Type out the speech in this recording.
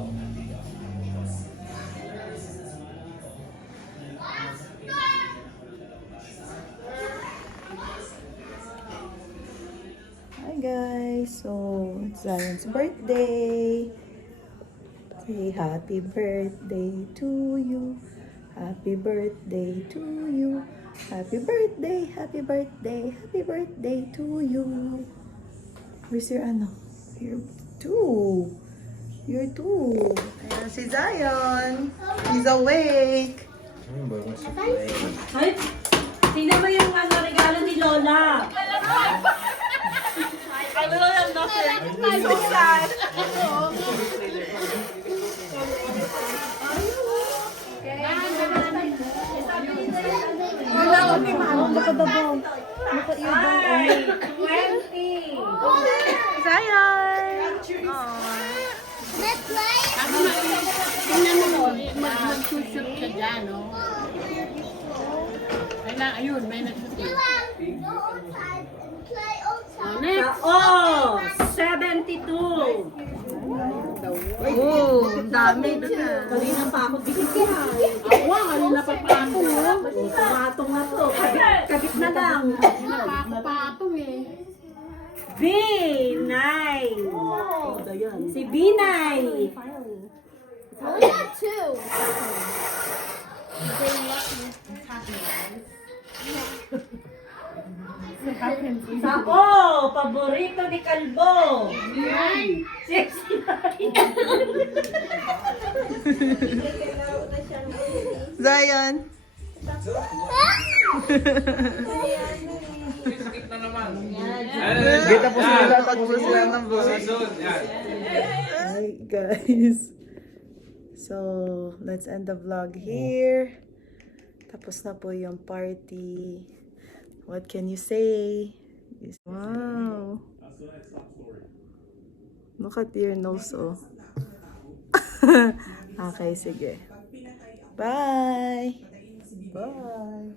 Hi guys, so it's Zion's birthday. Say happy birthday to you. Happy birthday to you. Happy birthday, happy birthday, happy birthday to you. Where's your ano? You're two. You're two. Ayan si Zion. He's awake. Ay, tingnan mo yung regalo ni Lola. I literally have nothing. I'm so sad. Wala ko ni Mama. Nakadabaw. Ay, 20. Zion! Tingnan mo, mag-shoot ka dyan, no? Ayun, may nag-shoot. Oh, 72. Oh, ang dami na. Kanina pa ako bigyan. Awa, kanina pa pato. Tumatong na to. Kabit na lang. Kanina pa ako patong eh. B9. Si B9. Only got two. Sako, paborito ni Kalbo. 69. Zion! Kita po sila tagpo sila ng boss. Hi guys. So, let's end the vlog here. Tapos na po yung party. What can you say? Wow. Look at your nose, oh. Okay, sige. Bye! Bye!